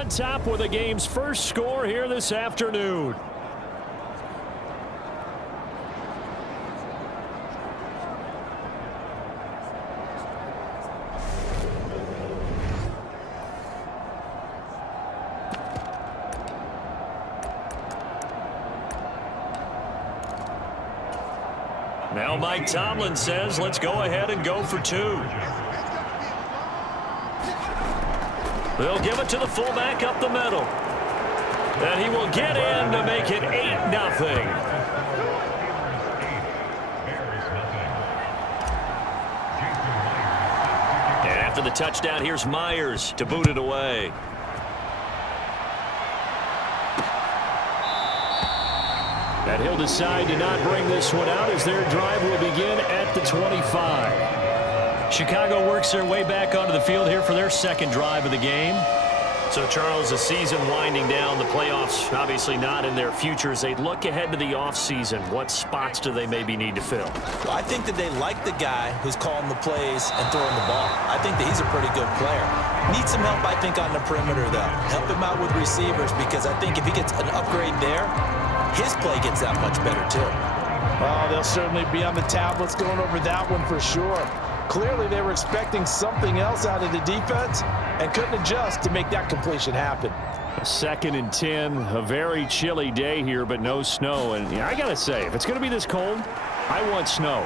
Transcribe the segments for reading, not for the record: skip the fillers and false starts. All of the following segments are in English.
on top with the game's first score here this afternoon. Now Mike Tomlin says, let's go ahead and go for two. They'll give it to the fullback up the middle. And he will get in to make it 8-0. And after the touchdown, here's Myers to boot it away. And he'll decide to not bring this one out as their drive will begin at the 25. Chicago works their way back onto the field here for their second drive of the game. So, Charles, the season winding down, the playoffs obviously not in their future. As they look ahead to the offseason, what spots do they maybe need to fill? Well, I think that they like the guy who's calling the plays and throwing the ball. I think that he's a pretty good player. Needs some help, I think, on the perimeter, though. Help him out with receivers, because I think if he gets an upgrade there, his play gets that much better, too. Oh, they'll certainly be on the tablets going over that one for sure. Clearly, they were expecting something else out of the defense and couldn't adjust to make that completion happen. 2nd and 10, a very chilly day here, but no snow. And I got to say, if it's going to be this cold, I want snow.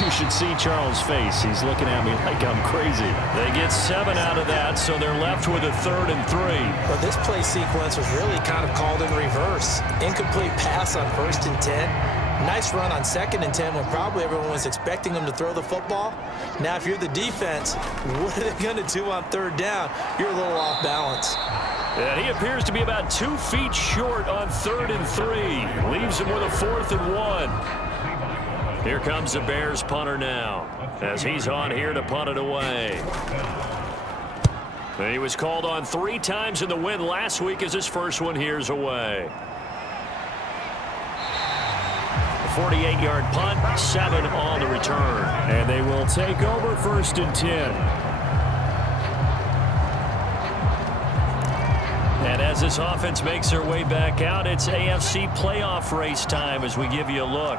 You should see Charles' face. He's looking at me like I'm crazy. They get 7 out of that, so they're left with a 3rd and 3. Well, this play sequence was really kind of called in reverse. Incomplete pass on 1st and 10. Nice run on 2nd and 10 when probably everyone was expecting him to throw the football. Now, if you're the defense, what are they going to do on 3rd down? You're a little off balance. And he appears to be about 2 feet short on 3rd and 3. Leaves him with a 4th and 1. Here comes the Bears punter now, as he's on here to punt it away. And he was called on 3 times in the win last week as his first one here's away. 48-yard punt, 7 on the return. And they will take over 1st and 10. And as this offense makes their way back out, it's AFC playoff race time as we give you a look.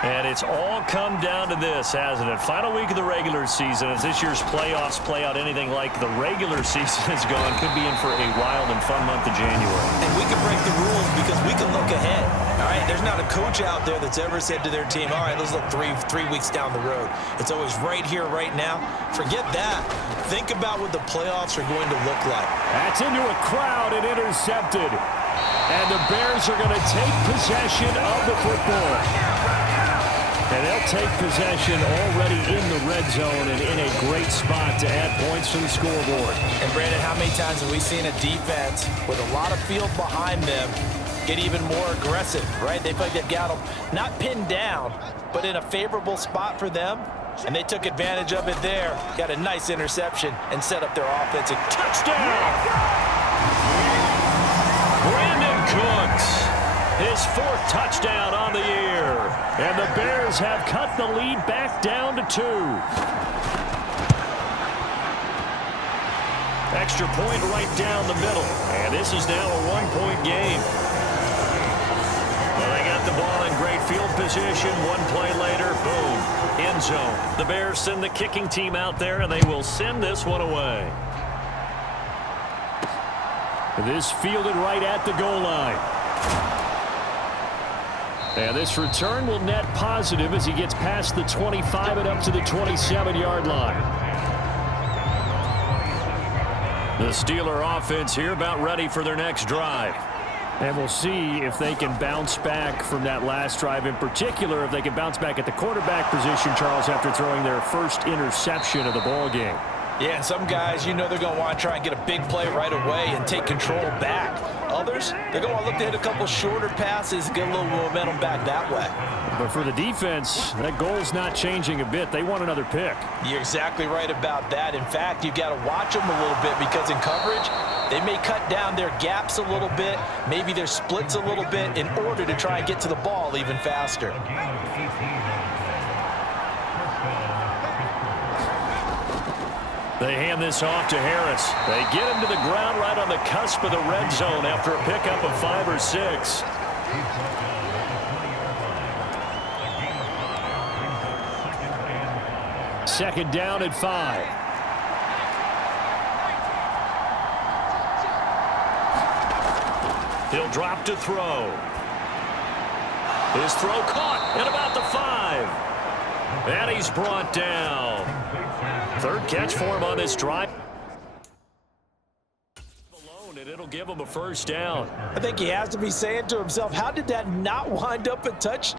And it's all come down to this, hasn't it? Final week of the regular season. As this year's playoffs play out anything like the regular season has gone, could be in for a wild and fun month of January. And we can break the rules because we can look ahead. All right, there's not a coach out there that's ever said to their team, all right, let's look three weeks down the road. It's always right here, right now. Forget that. Think about what the playoffs are going to look like. That's into a crowd and intercepted. And the Bears are going to take possession of the football. And they'll take possession already in the red zone and in a great spot to add points to the scoreboard. And, Brandon, how many times have we seen a defense with a lot of field behind them get even more aggressive, right? They feel like they've got them not pinned down, but in a favorable spot for them. And they took advantage of it there. Got a nice interception and set up their offensive touchdown. Brandon Cooks, his 4th touchdown on the year. And the Bears have cut the lead back down to 2. Extra point right down the middle. And this is now a 1-point game. Well, they got the ball in great field position. 1 play later, boom, end zone. The Bears send the kicking team out there, and they will send this one away. This fielded right at the goal line. And this return will net positive as he gets past the 25 and up to the 27-yard line. The Steeler offense here about ready for their next drive. And we'll see if they can bounce back from that last drive, in particular if they can bounce back at the quarterback position, Charles, after throwing their first interception of the ball game. Yeah, and some guys, you know they're going to want to try and get a big play right away and take control back. Others, they're going to look to hit a couple shorter passes, get a little momentum back that way. But for the defense, that goal's not changing a bit. They want another pick. You're exactly right about that. In fact, you've got to watch them a little bit because in coverage, they may cut down their gaps a little bit, maybe their splits a little bit in order to try and get to the ball even faster. They hand this off to Harris. They get him to the ground the cusp of the red zone after a pickup of 5 or 6. Second down at 5. He'll drop to throw. His throw caught at about the 5. And he's brought down. Third catch for him on this drive. And it'll give him a first down. I think he has to be saying to himself, how did that not wind up a touchdown?